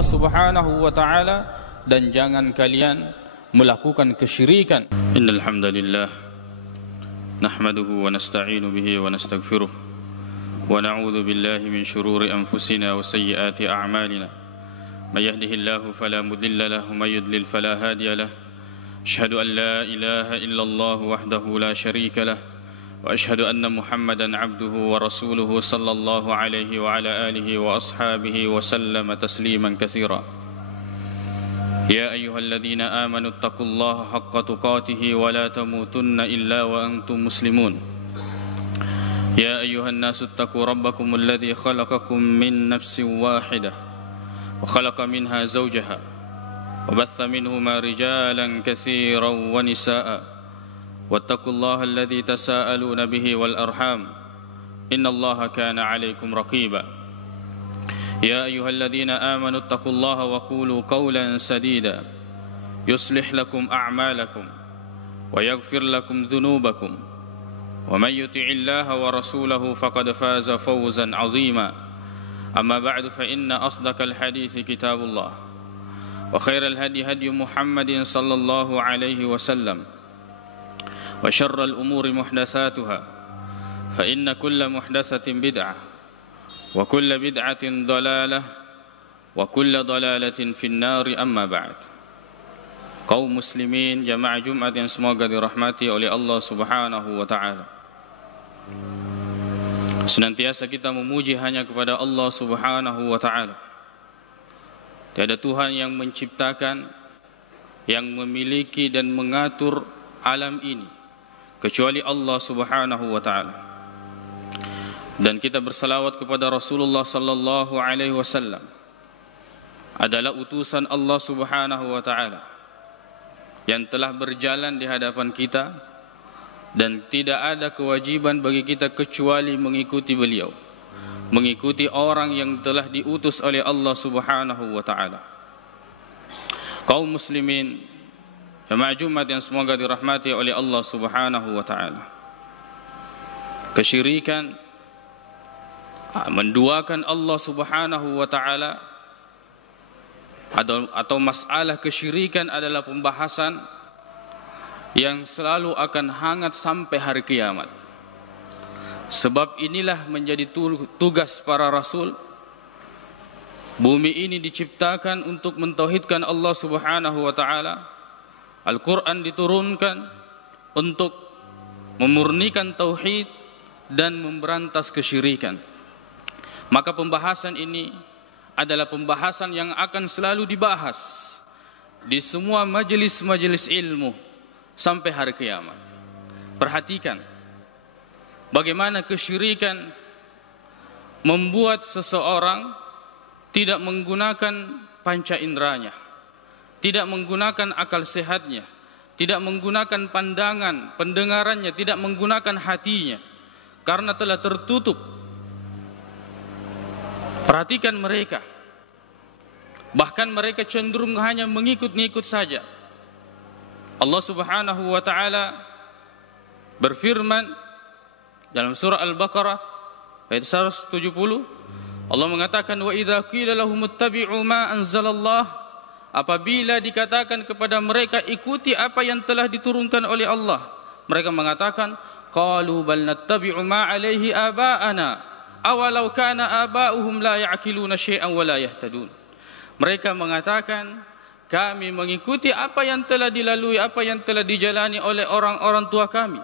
Allah Subhanahu wa taala dan jangan kalian melakukan kesyirikan. Innal hamdalillah nahmaduhu wa nasta'inu bihi wa nastaghfiruh wa na'udzu billahi min shururi anfusina wa sayyiati a'malina. May yahdihillahu fala mudilla lahu wa may yudlil fala hadiya lahu. Asyhadu an la ilaha illallah wahdahu la syarika lahu wa asyhadu anna Muhammadan abduhu wa rasuluhu sallallahu alaihi wa ala alihi wa ashabihi wa sallama tasliman katsira. Ya ayyuhalladzina amanu taqullaha haqqa tuqatih wa la tamutunna illa wa antum muslimun. Ya ayyuhan nasu taqu rabbakum alladzi khalaqakum min nafsin wahidah wa khalaqa minha zawjaha wa batha minhuma rijalan katsiran wa nisaa'a wattaqullaha alladzi tasaaluna bihi wal arham innallaha kana 'alaikum raqiba. يا أيها الذين آمنوا اتقوا الله وقولوا قولا سديدا يصلح لكم أعمالكم ويغفر لكم ذنوبكم ومن يطع الله ورسوله فقد فاز فوزا عظيما. أما بعد فإن أصدق الحديث كتاب الله وخير الهدي هدي محمد صلى الله عليه وسلم وشر الأمور محدثاتها فإن كل محدثة بدعة wa kullu bid'atin dhalalah wa kullu dhalalatin finnar amma ba'd. Kaum muslimin jamaah Jumat yang semoga dirahmati oleh Allah Subhanahu wa taala. Senantiasa kita memuji hanya kepada Allah Subhanahu wa taala. Tiada Tuhan yang menciptakan, yang memiliki dan mengatur alam ini kecuali Allah Subhanahu wa taala. Dan kita bersalawat kepada Rasulullah sallallahu alaihi wasallam adalah utusan Allah Subhanahu wa taala yang telah berjalan di hadapan kita dan tidak ada kewajiban bagi kita kecuali mengikuti beliau, mengikuti orang yang telah diutus oleh Allah Subhanahu wa taala. Kaum muslimin jamaah Jumat yang semoga dirahmati oleh Allah Subhanahu wa taala. Kesyirikan, menduakan Allah Subhanahu wa taala atau masalah kesyirikan adalah pembahasan yang selalu akan hangat sampai hari kiamat. Sebab inilah menjadi tugas para rasul. Bumi ini diciptakan untuk mentauhidkan Allah Subhanahu wa taala. Al-Qur'an diturunkan untuk memurnikan tauhid dan memberantas kesyirikan. Maka pembahasan ini adalah pembahasan yang akan selalu dibahas di semua majelis-majelis ilmu sampai hari kiamat. Perhatikan bagaimana kesyirikan membuat seseorang tidak menggunakan panca inderanya, tidak menggunakan akal sehatnya, tidak menggunakan pandangan, pendengarannya, tidak menggunakan hatinya karena telah tertutup. Perhatikan mereka. Bahkan mereka cenderung hanya mengikut-ngikut saja. Allah Subhanahu wa taala berfirman dalam surah Al-Baqarah ayat 170, Allah mengatakan wa idza qila lahum ittabi'u ma anzalallah, apabila dikatakan kepada mereka ikuti apa yang telah diturunkan oleh Allah, mereka mengatakan qalu bal nattabi'u ma 'alaihi aba'ana awalau kana aba'uhum la ya'qiluna syai'an wa la yahtadun. Mereka mengatakan kami mengikuti apa yang telah dilalui, apa yang telah dijalani oleh orang-orang tua kami.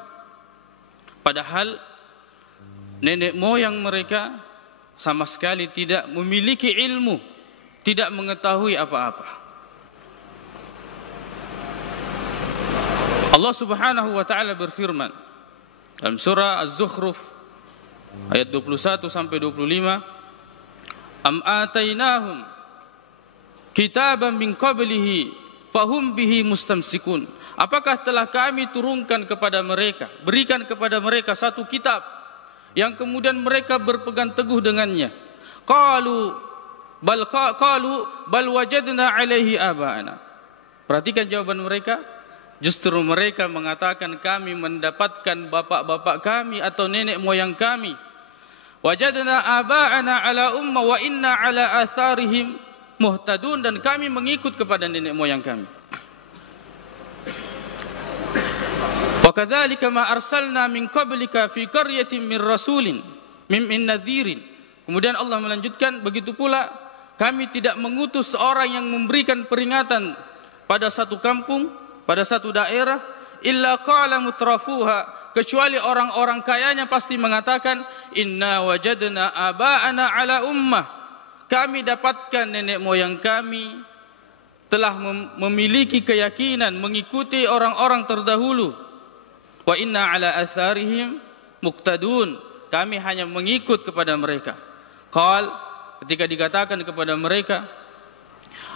Padahal nenek moyang mereka sama sekali tidak memiliki ilmu, tidak mengetahui apa-apa. Allah Subhanahu wa taala berfirman dalam surah Az-Zukhruf ayat 21 sampai 25, am atainahum kitaban min qablihi fahum bihi mustamsikun. Apakah telah kami turunkan kepada mereka, berikan kepada mereka satu kitab yang kemudian mereka berpegang teguh dengannya. Qalu bal wajadna alaihi aba'ana. Perhatikan jawaban mereka. Justru mereka mengatakan kami mendapatkan bapak-bapak kami atau nenek moyang kami. Wajadna aba'ana ala umma wa inna ala atharihim muhtadun, dan kami mengikut kepada nenek moyang kami. Wa kadzalika ma arsalna min qablika fi qaryatin min rasulin min nadhirin. Kemudian Allah melanjutkan, begitu pula kami tidak mengutus seorang yang memberikan peringatan pada satu kampung, pada satu daerah, illa qala mutrafuha, kecuali orang-orang kayanya pasti mengatakan, inna wajadna aba'ana ala ummah, kami dapatkan nenek moyang kami telah memiliki keyakinan mengikuti orang-orang terdahulu. Wa inna ala atharihim muqtadun, kami hanya mengikut kepada mereka. Qal, ketika dikatakan kepada mereka,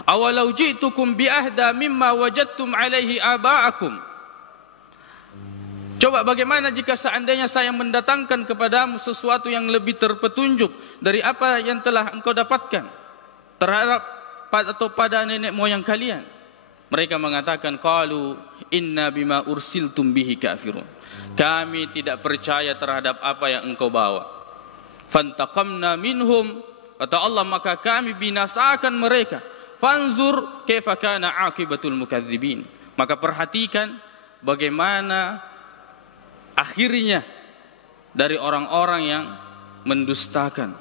awalau ji'tukum bi'ahda mimma wajadtum alaihi aba'akum, coba bagaimana jika seandainya saya mendatangkan kepadamu sesuatu yang lebih terpetunjuk dari apa yang telah engkau dapatkan terhadap atau pada nenek moyang kalian. Mereka mengatakan, qalu inna bima ursiltum bihi kafirun, kami tidak percaya terhadap apa yang engkau bawa. Fantaqamna minhum, kata Allah, maka kami binasakan mereka. Fanzur kaifa kana aqibatul mukadzibin, maka perhatikan bagaimana akhirnya dari orang-orang yang mendustakan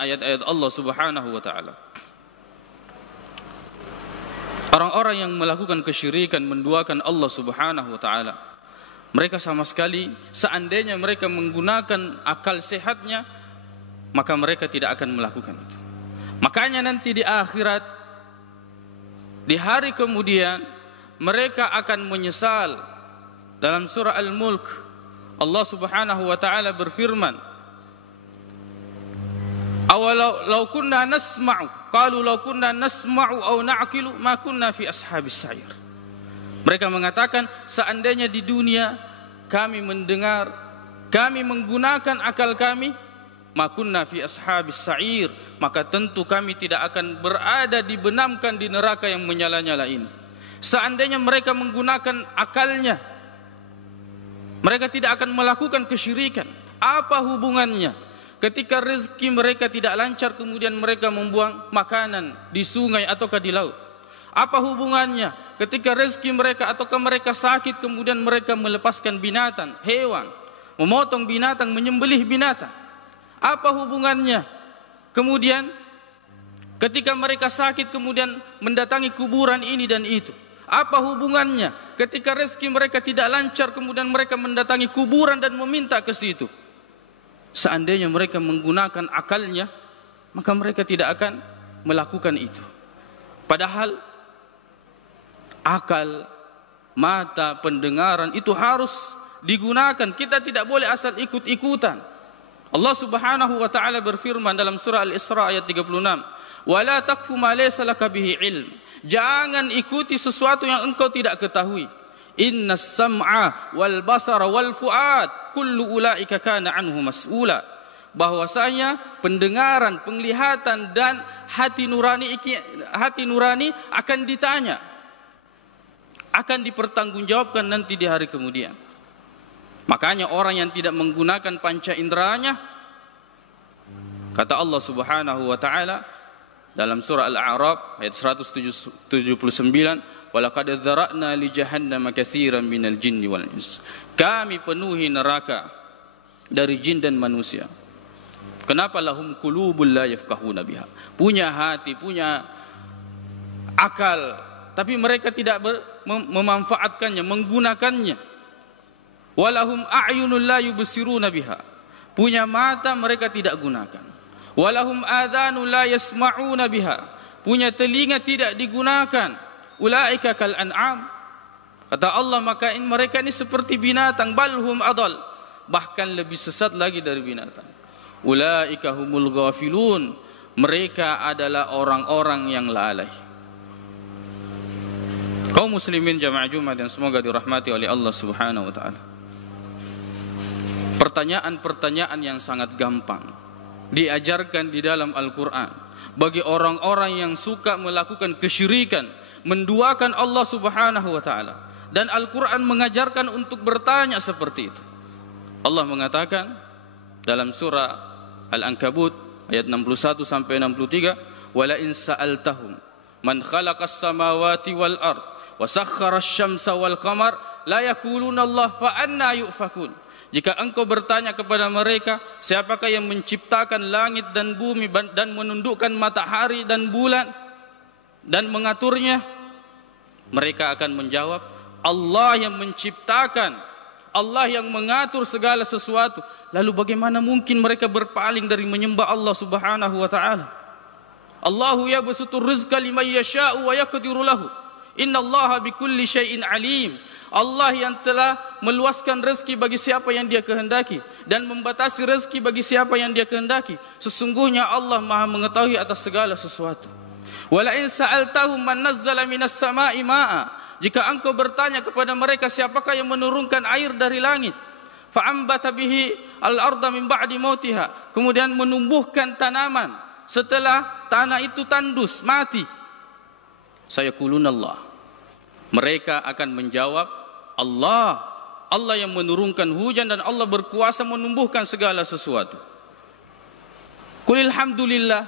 ayat-ayat Allah Subhanahu wa taala. Orang-orang yang melakukan kesyirikan, menduakan Allah Subhanahu wa taala, mereka sama sekali, seandainya mereka menggunakan akal sehatnya, maka mereka tidak akan melakukan itu. Makanya nanti di akhirat, di hari kemudian, mereka akan menyesal. Dalam surah Al-Mulk, Allah Subhanahu wa taala berfirman, awalau law kunna nasma'u, qalu law kunna nasma'u aw na'qilu ma kunna fi ashabis sa'ir. Mereka mengatakan, seandainya di dunia kami mendengar, kami menggunakan akal kami, ma kunna fi ashabis sa'ir, maka tentu kami tidak akan berada dibenamkan di neraka yang menyala-nyala ini. Seandainya mereka menggunakan akalnya, mereka tidak akan melakukan kesyirikan. Apa hubungannya ketika rezeki mereka tidak lancar kemudian mereka membuang makanan di sungai ataukah di laut? Apa hubungannya ketika rezeki mereka ataukah mereka sakit kemudian mereka melepaskan binatang, hewan, memotong binatang, menyembelih binatang? Apa hubungannya kemudian ketika mereka sakit kemudian mendatangi kuburan ini dan itu? Apa hubungannya ketika rezeki mereka tidak lancar kemudian mereka mendatangi kuburan dan meminta ke situ? Seandainya mereka menggunakan akalnya, maka mereka tidak akan melakukan itu. Padahal akal, mata, pendengaran itu harus digunakan. Kita tidak boleh asal ikut-ikutan. Allah Subhanahu wa taala berfirman dalam surah Al-Isra ayat 36, "Wala taqfu ma laysa laka bihi ilm." Jangan ikuti sesuatu yang engkau tidak ketahui. Innas sam'a wal basara wal fuad kullu ulaika kana anhu mas'ula. Bahwasanya pendengaran, penglihatan dan hati nurani akan ditanya, akan dipertanggungjawabkan nanti di hari kemudian. Makanya orang yang tidak menggunakan panca inderanya, kata Allah Subhanahu wa taala dalam surah Al-A'raf ayat 179, walaqad dzara'na li jahannama katsiran minal jinni wal ins. Kami penuhi neraka dari jin dan manusia. Kenapa? Lahum qulubul la yafqahuna biha. Punya hati, punya akal, tapi mereka tidak memanfaatkannya, menggunakannya. Walahum a'yunul la yubsiruna biha. Punya mata mereka tidak gunakan. Walahum adhanul la yasma'una biha. Punya telinga tidak digunakan. Ulaika kal an'am. Kata Allah, maka mereka ini seperti binatang, balhum adal, bahkan lebih sesat lagi dari binatang. Ulaika humul ghafilun. Mereka adalah orang-orang yang lalai. Kaum muslimin jamaah Jumat yang semoga dirahmati oleh Allah Subhanahu wa taala. Pertanyaan-pertanyaan yang sangat gampang diajarkan di dalam Al-Quran bagi orang-orang yang suka melakukan kesyirikan, menduakan Allah Subhanahu wa taala. Dan Al-Quran mengajarkan untuk bertanya seperti itu. Allah mengatakan dalam surah Al-Ankabut ayat 61 sampai 63, wala in sa'altahum man khalaqas samawati wal ard wa sakhkhara asy-syamsa wal qamar la yaquluna Allah fa anna yufakun. Jika engkau bertanya kepada mereka, siapakah yang menciptakan langit dan bumi dan menundukkan matahari dan bulan dan mengaturnya, mereka akan menjawab, Allah yang menciptakan, Allah yang mengatur segala sesuatu. Lalu bagaimana mungkin mereka berpaling dari menyembah Allah Subhanahu wa taala? Allahu yabsutur rizqa liman yasha'u wa yaqdiru lahu. Innallaha bikulli syai'in alim. Allah yang telah meluaskan rezeki bagi siapa yang Dia kehendaki dan membatasi rezeki bagi siapa yang Dia kehendaki. Sesungguhnya Allah Maha mengetahui atas segala sesuatu. Wala in sa'altahum man nazzala minas sama'i ma'a. Jika engkau bertanya kepada mereka, siapakah yang menurunkan air dari langit? Fa'ambata bihi al-arda min ba'di mautiha. Kemudian menumbuhkan tanaman setelah tanah itu tandus, mati. Sayaquluna Allah. Mereka akan menjawab, Allah. Allah yang menurunkan hujan dan Allah berkuasa menumbuhkan segala sesuatu. Qul alhamdulillah.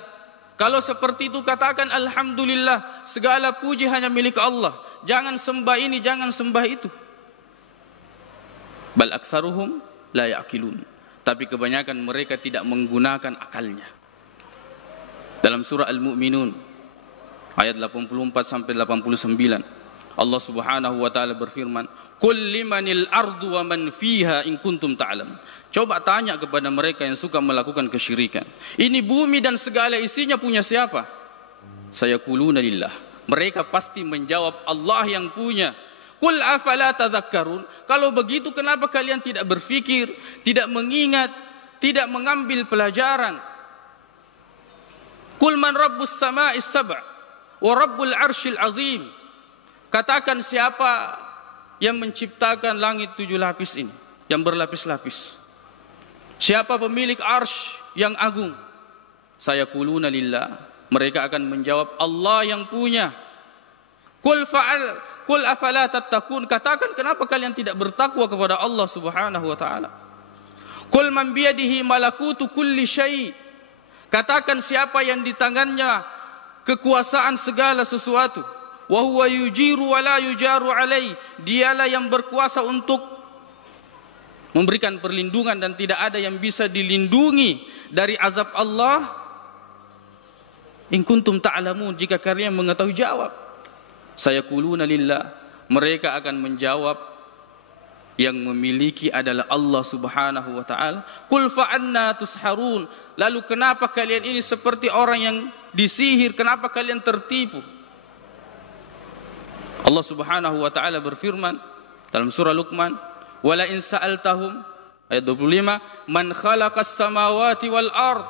Kalau seperti itu katakan alhamdulillah, segala puji hanya milik Allah. Jangan sembah ini, jangan sembah itu. Bal aktsaruhum la ya'qilun. Tapi kebanyakan mereka tidak menggunakan akalnya. Dalam surah Al-Mu'minun ayat 84 sampai 89, Allah Subhanahu wa taala berfirman, "Qul limanil ardu wa man fiha in kuntum ta'lam." Coba tanya kepada mereka yang suka melakukan kesyirikan. Ini bumi dan segala isinya punya siapa? Sayaquluna lillah. Mereka pasti menjawab Allah yang punya. Qul afala tadhakkarun. Kalau begitu kenapa kalian tidak berfikir, tidak mengingat, tidak mengambil pelajaran? Qul man rabbus sama'is sab' wa rabbul arsyil azim. Katakan siapa yang menciptakan langit 7 lapis ini, yang berlapis-lapis. Siapa pemilik arsy yang agung? Sayaquluna lillah. Mereka akan menjawab Allah yang punya. Qul afala tattaqun. Katakan kenapa kalian tidak bertakwa kepada Allah Subhanahu wa taala? Qul man biyadihi malakutu kulli syai'. Katakan siapa yang di tangannya kekuasaan segala sesuatu. Wa huwa yujiru wa la yujaru alai. Dialah yang berkuasa untuk memberikan perlindungan dan tidak ada yang bisa dilindungi dari azab Allah. In kuntum ta'lamun, jika kalian mengetahui, jawab. Sayaquluna lillah. Mereka akan menjawab yang memiliki adalah Allah Subhanahu wa taala. Qul fa anna tusharun. Lalu kenapa kalian ini seperti orang yang disihir? Kenapa kalian tertipu? Allah Subhanahu wa taala berfirman dalam surah Luqman, "Wala in sa'altahum," ayat 25, "man khalaqas samawati wal ard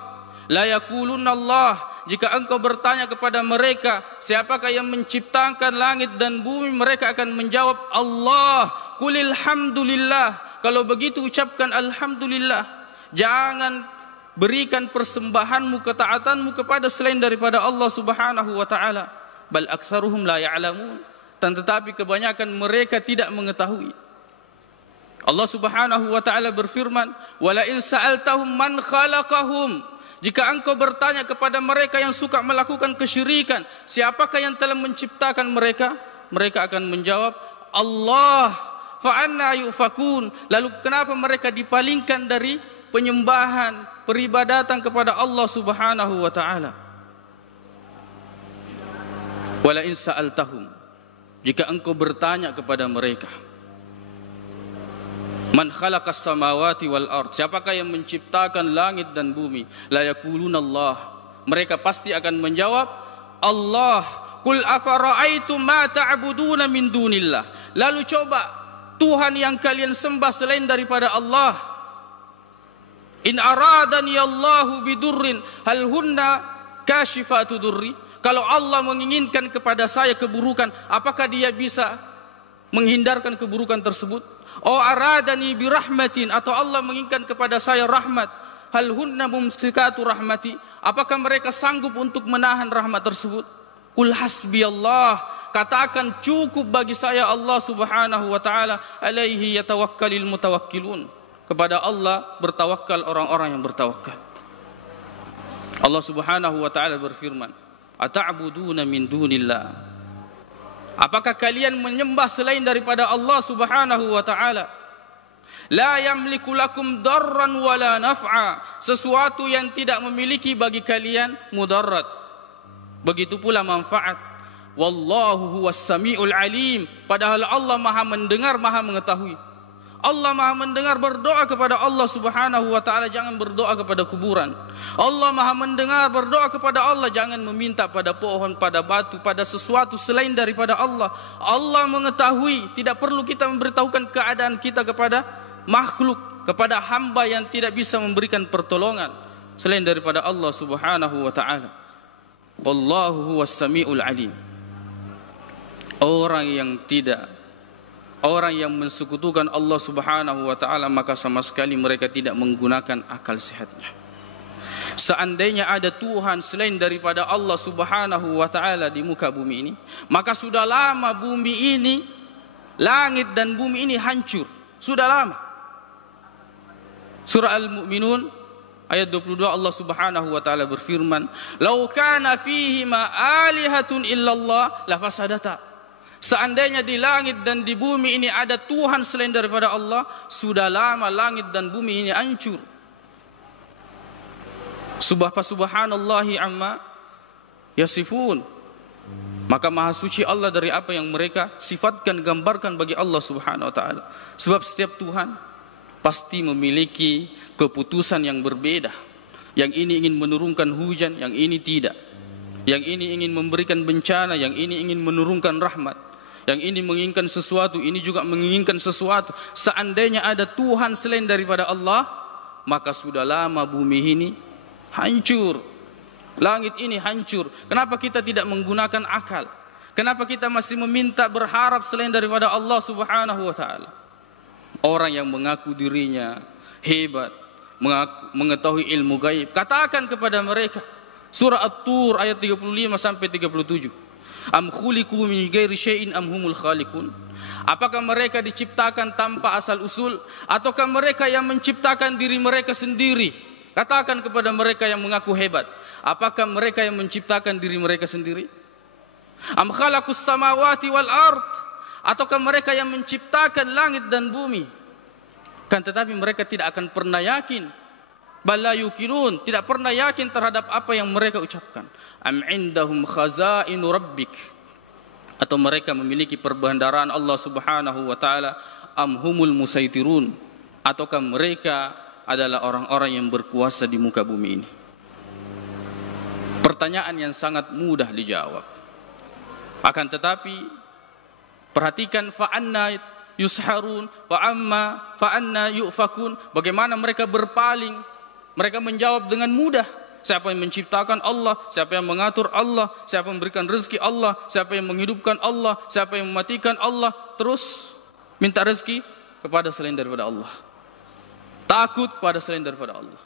la yaquluna Allah." Jika engkau bertanya kepada mereka, siapakah yang menciptakan langit dan bumi, mereka akan menjawab Allah. Qulil hamdulillah. Kalau begitu ucapkan alhamdulillah. Jangan berikan persembahanmu, ketaatanmu kepada selain daripada Allah Subhanahu wa taala. Bal aktsaruhum la ya'lamun. Dan tetapi kebanyakan mereka tidak mengetahui. Allah Subhanahu wa taala berfirman, "Wala in sa'altahum man khalaqahum." Jika engkau bertanya kepada mereka yang suka melakukan kesyirikan, siapakah yang telah menciptakan mereka? Mereka akan menjawab, Allah. Fa anna yufakun. Lalu kenapa mereka dipalingkan dari penyembahan, peribadatan kepada Allah Subhanahu wa taala? Wala in sa'altahum. Jika engkau bertanya kepada mereka, man khalaqas samawati wal ard, siapakah yang menciptakan langit dan bumi? La yaquluna Allah. Mereka pasti akan menjawab Allah. Qul afara'aitum ma ta'buduna min dunillah. Lalu coba Tuhan yang kalian sembah selain daripada Allah. In aradani Allahu bidurrin hal hunna kashifatu durri. Kalau Allah menginginkan kepada saya keburukan, apakah Dia bisa menghindarkan keburukan tersebut? Oh aradani birahmatin, atau Allah menginginkan kepada saya rahmat, hal hunna mumsikatu rahmati. Apakah mereka sanggup untuk menahan rahmat tersebut? Qul hasbi Allah. Katakan cukup bagi saya Allah Subhanahu wa taala. Alaihi yatawakkalul mutawakkilun. Kepada Allah bertawakal orang-orang yang bertawakal. Allah Subhanahu wa taala berfirman, ata'buduna min dunillah, apakah kalian menyembah selain daripada Allah Subhanahu wa taala? La yamliku lakum darran wala naf'a, sesuatu yang tidak memiliki bagi kalian mudarat, begitu pula manfaat. Wallahu huwas samiul alim, padahal Allah Maha mendengar, Maha mengetahui. Allah Maha mendengar, berdoa kepada Allah Subhanahu wa taala, jangan berdoa kepada kuburan. Allah Maha mendengar, berdoa kepada Allah, jangan meminta pada pohon, pada batu, pada sesuatu selain daripada Allah. Allah mengetahui, tidak perlu kita memberitahukan keadaan kita kepada makhluk, kepada hamba yang tidak bisa memberikan pertolongan selain daripada Allah Subhanahu wa taala. Wallahu huwas samiul alim. Orang yang mensekutukan Allah Subhanahu wa taala, maka sama sekali mereka tidak menggunakan akal sehatnya. Seandainya ada Tuhan selain daripada Allah Subhanahu wa taala di muka bumi ini, maka sudah lama bumi ini, langit dan bumi ini hancur. Sudah lama. Surah Al-Mu'minun ayat 22, Allah Subhanahu wa taala berfirman, "Lau kana fihima alihatun illallah lafasadata." Seandainya di langit dan di bumi ini ada Tuhan selain daripada Allah, sudah lama langit dan bumi ini hancur. Subhanallahi amma yasifun. Maka maha suci Allah dari apa yang mereka sifatkan, gambarkan bagi Allah Subhanahu wa taala. Sebab setiap Tuhan pasti memiliki keputusan yang berbeda. Yang ini ingin menurunkan hujan, yang ini tidak. Yang ini ingin memberikan bencana, yang ini ingin menurunkan rahmat. Yang ini menginginkan sesuatu, ini juga menginginkan sesuatu. Seandainya ada Tuhan selain daripada Allah, maka sudah lama bumi ini hancur. Langit ini hancur. Kenapa kita tidak menggunakan akal? Kenapa kita masih meminta, berharap selain daripada Allah Subhanahu wa taala? Orang yang mengaku dirinya hebat, mengetahui ilmu gaib, katakan kepada mereka, surah At-Tur ayat 35 sampai 37. Am khuliqu min ghairi syai'in am humul khaliqun? Apakah mereka diciptakan tanpa asal usul, ataukah mereka yang menciptakan diri mereka sendiri? Katakan kepada mereka yang mengaku hebat, apakah mereka yang menciptakan diri mereka sendiri? Am khalaqus samawati wal ard? Ataukah mereka yang menciptakan langit dan bumi? Kan tetapi mereka tidak akan pernah yakin. Bala yuqinun, tidak pernah yakin terhadap apa yang mereka ucapkan. Am indahum khazainu rabbik, atau mereka memiliki perbendaharaan Allah Subhanahu wa taala. Am humul musaitirun, ataukah mereka adalah orang-orang yang berkuasa di muka bumi ini? Pertanyaan yang sangat mudah dijawab. Akan tetapi perhatikan, fa'anna yusharun fa'anna yufakun, bagaimana mereka berpaling. Mereka menjawab dengan mudah. Siapa yang menciptakan Allah, siapa yang mengatur Allah, siapa yang memberikan rezeki Allah, siapa yang menghidupkan Allah, siapa yang mematikan Allah, terus minta rezeki kepada selain daripada Allah, takut kepada selain daripada Allah.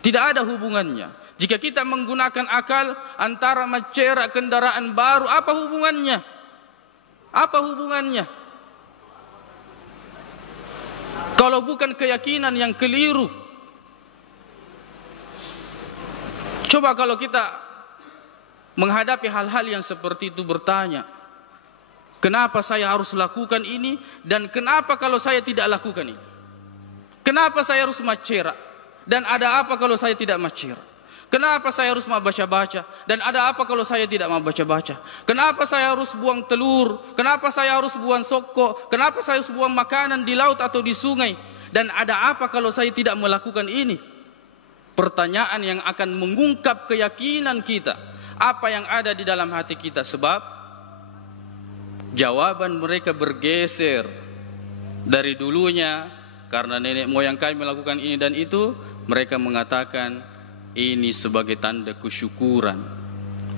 Tidak ada hubungannya. Jika kita menggunakan akal antara mencerak kendaraan baru, apa hubungannya? Apa hubungannya? Kalau bukan keyakinan yang keliru. Coba kalau kita menghadapi hal-hal yang seperti itu bertanya, kenapa saya harus lakukan ini, dan kenapa kalau saya tidak lakukan ini? Kenapa saya harus macerak, dan ada apa kalau saya tidak macerak? Kenapa saya harus membaca-baca, dan ada apa kalau saya tidak membaca-baca? Kenapa saya harus buang telur? Kenapa saya harus buang soko? Kenapa saya harus buang makanan di laut atau di sungai? Dan ada apa kalau saya tidak melakukan ini? Pertanyaan yang akan mengungkap keyakinan kita, apa yang ada di dalam hati kita. Sebab jawaban mereka bergeser dari dulunya, karena nenek moyang kami melakukan ini dan itu, mereka mengatakan ini sebagai tanda kesyukuran.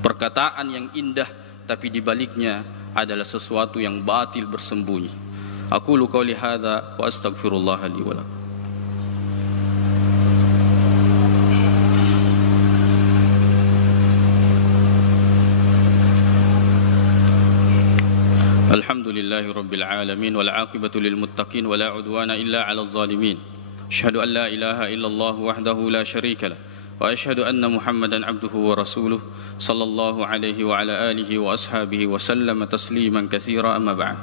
Perkataan yang indah, tapi di baliknya adalah sesuatu yang batil bersembunyi. Aqulu qouli hadza wa astaghfirullah li wa lakum. Alhamdulillahi rabbil alamin wal aqibatu lil muttaqin wala udwana illa 'alal zalimin. Asyhadu an la ilaha illallah wahdahu la syarika lah وأشهد أن محمدا عبده ورسوله صلى الله عليه وعلى آله وأصحابه وسلم تسليما كثيرا. أما بعد.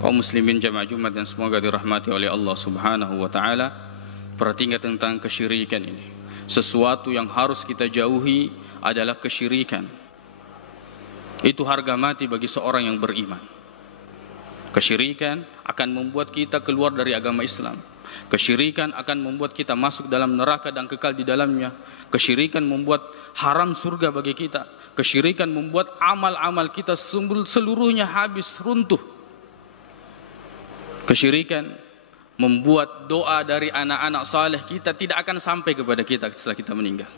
Kaum muslimin jamaah Jumat yang semoga dirahmati oleh Allah Subhanahu wa taala, perhatikan tentang kesyirikan ini. Sesuatu yang harus kita jauhi adalah kesyirikan. Itu harga mati bagi seorang yang beriman. Kesyirikan akan membuat kita keluar dari agama Islam. Kesyirikan akan membuat kita masuk dalam neraka dan kekal di dalamnya. Kesyirikan membuat haram surga bagi kita. Kesyirikan membuat amal-amal kita seluruhnya habis, runtuh. Kesyirikan membuat doa dari anak-anak saleh kita tidak akan sampai kepada kita setelah kita meninggal.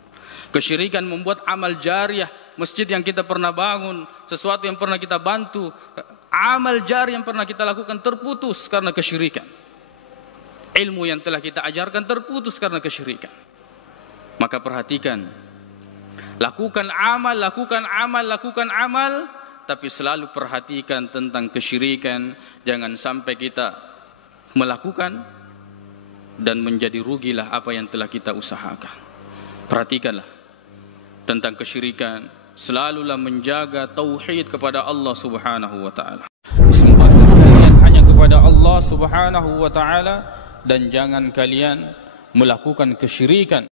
Kesyirikan membuat amal jariah, masjid yang kita pernah bangun, sesuatu yang pernah kita bantu, amal jariah yang pernah kita lakukan terputus karena kesyirikan. Ilmu yang telah kita ajarkan terputus karena kesyirikan. Maka perhatikan, lakukan amal, tapi selalu perhatikan tentang kesyirikan. Jangan sampai kita melakukan dan menjadi rugilah apa yang telah kita usahakan. Perhatikanlah tentang kesyirikan, selalulah menjaga tauhid kepada Allah Subhanahu wa taala. Sembah kalian hanya kepada Allah Subhanahu wa taala dan jangan kalian melakukan kesyirikan.